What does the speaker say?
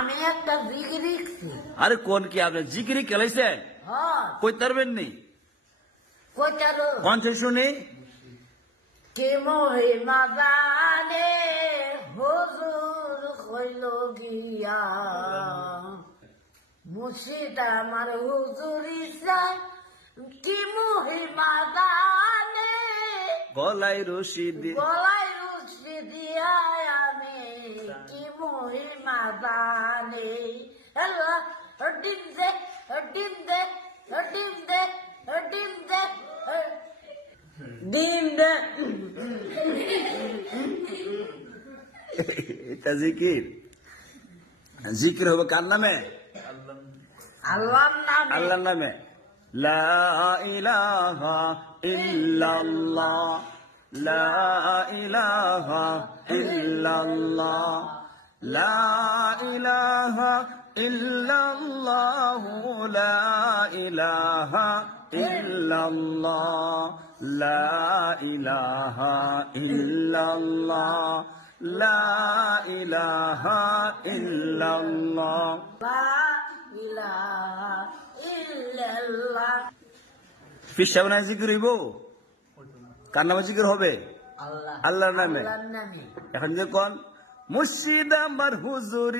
আমি একটা জিকির লিখছি। আরে কোন কি আপনি জিকিরি খেলাইছেন? হ্যাঁ, কই তারবেন নি? কইতারো কণ্ঠে শুনি। কে মহিমা জানে হুজুর হইল গিয়া, মুর্শিদ আমার হুজুর ইসা কি মহিমা জানে, গলায় রশি দিয়ে গলায় রুচি দিয়া আমি কি মহিমা জানে। হ্যালো, ডিম দে, ডিম দে, ডিম দে, ডিম দে, ডিম দে। এটা জিকির। জিকির হবে কার নামে? আল্লাহর নামে। আল্লাহর নামে। লা ইলাহা ইল্লাল্লাহ, লা ইলাহা ইল্লাল্লাহ, লা ইলাহা ইল্লাল্লাহ, লা ইলাহা ইল্লাল্লাহ, লা ইলাহা ইল্লাল্লাহ, লা ইলাহা ইল্লাল্লাহ। লা ইলাহা ইল্লাল্লাহ। ফির সামনে জিকির হইব? কার নামে জিকির হবে? আল্লাহ, আল্লাহর নামে। আল্লাহর নামে। এখন যে কোন মুর্শিদ আমার হুজুর